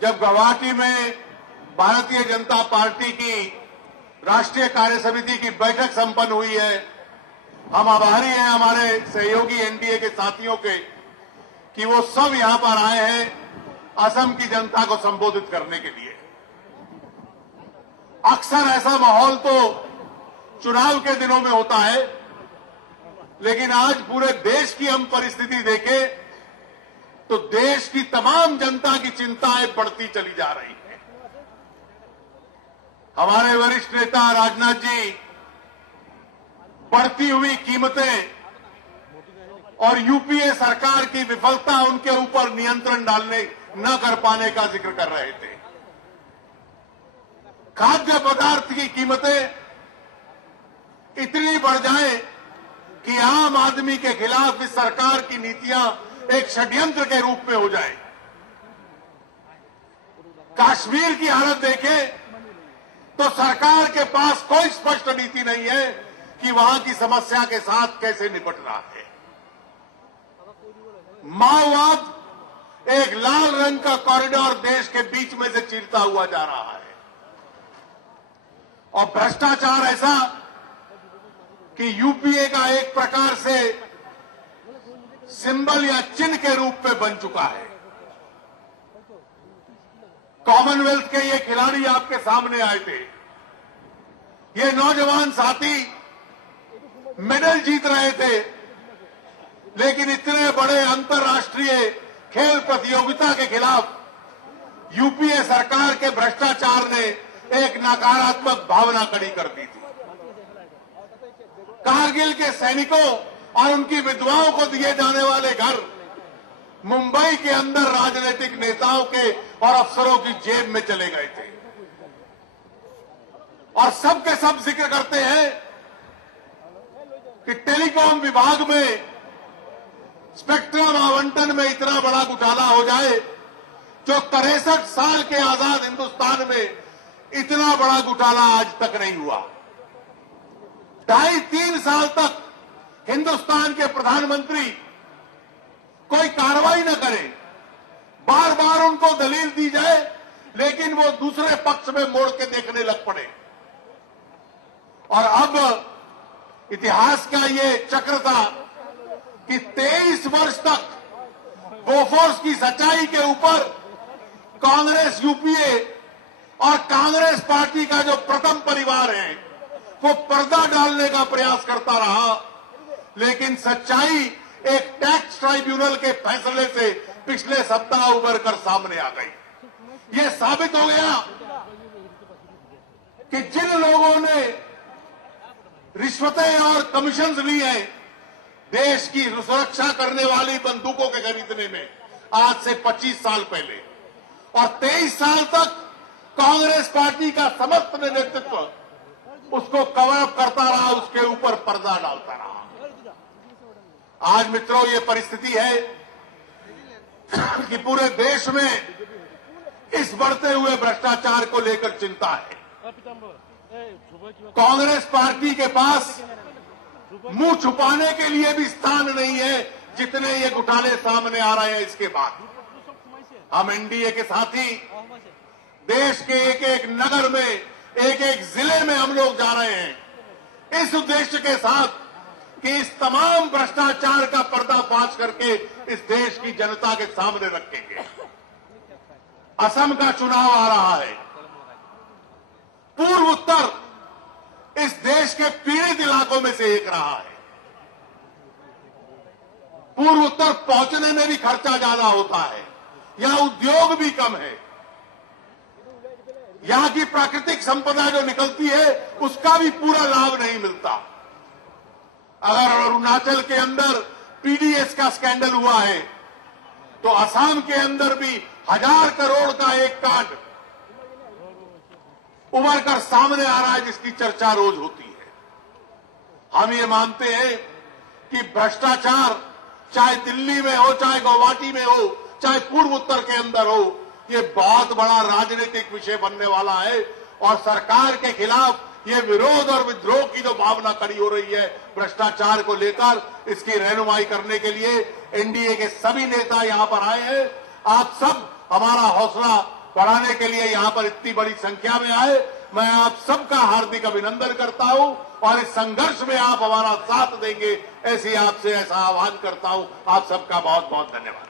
जब गुवाहाटी में भारतीय जनता पार्टी की राष्ट्रीय कार्य समिति की बैठक संपन्न हुई है, हम आभारी हैं हमारे सहयोगी एनडीए के साथियों के कि वो सब यहां पर आए हैं असम की जनता को संबोधित करने के लिए। अक्सर ऐसा माहौल तो चुनाव के दिनों में होता है, लेकिन आज पूरे देश की हम परिस्थिति देखें तो देश की तमाम जनता की चिंताएं बढ़ती चली जा रही हैं। हमारे वरिष्ठ नेता राजनाथ जी बढ़ती हुई कीमतें और यूपीए सरकार की विफलता उनके ऊपर नियंत्रण डालने न कर पाने का जिक्र कर रहे थे। खाद्य पदार्थ की कीमतें इतनी बढ़ जाएं कि आम आदमी के खिलाफ इस सरकार की नीतियां एक षड्यंत्र के रूप में हो जाए। कश्मीर की हालत देखें तो सरकार के पास कोई स्पष्ट नीति नहीं है कि वहां की समस्या के साथ कैसे निपटना है। माओवाद एक लाल रंग का कॉरिडोर देश के बीच में से चीरता हुआ जा रहा है और भ्रष्टाचार ऐसा कि यूपीए का एक प्रकार से सिंबल या चिन्ह के रूप में बन चुका है। कॉमनवेल्थ के ये खिलाड़ी आपके सामने आए थे, ये नौजवान साथी मेडल जीत रहे थे, लेकिन इतने बड़े अंतर्राष्ट्रीय खेल प्रतियोगिता के खिलाफ यूपीए सरकार के भ्रष्टाचार ने एक नकारात्मक भावना खड़ी कर दी थी। कारगिल के सैनिकों और उनकी विधवाओं को दिए जाने वाले घर मुंबई के अंदर राजनीतिक नेताओं के और अफसरों की जेब में चले गए थे और सब के सब जिक्र करते हैं कि टेलीकॉम विभाग में स्पेक्ट्रम आवंटन में इतना बड़ा घोटाला हो जाए जो 63 साल के आजाद हिंदुस्तान में इतना बड़ा घोटाला आज तक नहीं हुआ। 2.5-3 साल तक हिंदुस्तान के प्रधानमंत्री कोई कार्रवाई न करें, बार बार उनको दलील दी जाए, लेकिन वो दूसरे पक्ष में मोड़ के देखने लग पड़े। और अब इतिहास का ये चक्र था कि 23 वर्ष तक बोफोर्स की सच्चाई के ऊपर कांग्रेस यूपीए और कांग्रेस पार्टी का जो प्रथम परिवार है वो पर्दा डालने का प्रयास करता रहा, लेकिन सच्चाई एक टैक्स ट्राइब्यूनल के फैसले से पिछले सप्ताह उभर कर सामने आ गई। ये साबित हो गया कि जिन लोगों ने रिश्वतें और कमीशन ली हैं देश की सुरक्षा करने वाली बंदूकों के खरीदने में आज से 25 साल पहले, और 23 साल तक कांग्रेस पार्टी का समस्त नेतृत्व उसको कवर अप करता रहा, उसके ऊपर पर्दा डालता रहा। आज मित्रों ये परिस्थिति है कि पूरे देश में इस बढ़ते हुए भ्रष्टाचार को लेकर चिंता है। कांग्रेस पार्टी के पास मुंह छुपाने के लिए भी स्थान नहीं है जितने ये घोटाले सामने आ रहे हैं। इसके बाद हम एनडीए के साथी देश के एक एक नगर में, एक एक जिले में हम लोग जा रहे हैं इस उद्देश्य के साथ कि इस तमाम भ्रष्टाचार का पर्दाफाश करके इस देश की जनता के सामने रखेंगे। असम का चुनाव आ रहा है। पूर्व उत्तर इस देश के पीड़ित इलाकों में से एक रहा है। पूर्व उत्तर पहुंचने में भी खर्चा ज्यादा होता है, यहां उद्योग भी कम है, यहां की प्राकृतिक संपदा जो निकलती है उसका भी पूरा लाभ नहीं मिलता। अगर अरुणाचल के अंदर पीडीएस का स्कैंडल हुआ है तो असम के अंदर भी 1000 करोड़ का एक कांड उभर कर सामने आ रहा है जिसकी चर्चा रोज होती है। हम ये मानते हैं कि भ्रष्टाचार चाहे दिल्ली में हो, चाहे गुवाहाटी में हो, चाहे पूर्व उत्तर के अंदर हो, ये बहुत बड़ा राजनीतिक विषय बनने वाला है और सरकार के खिलाफ ये विरोध और विद्रोह की जो भावना खड़ी हो रही है भ्रष्टाचार को लेकर, इसकी रहनुमाई करने के लिए एनडीए के सभी नेता यहां पर आए हैं। आप सब हमारा हौसला पढ़ाने के लिए यहां पर इतनी बड़ी संख्या में आए, मैं आप सबका हार्दिक अभिनंदन करता हूं और इस संघर्ष में आप हमारा साथ देंगे ऐसा आह्वान करता हूं। आप सबका बहुत बहुत धन्यवाद।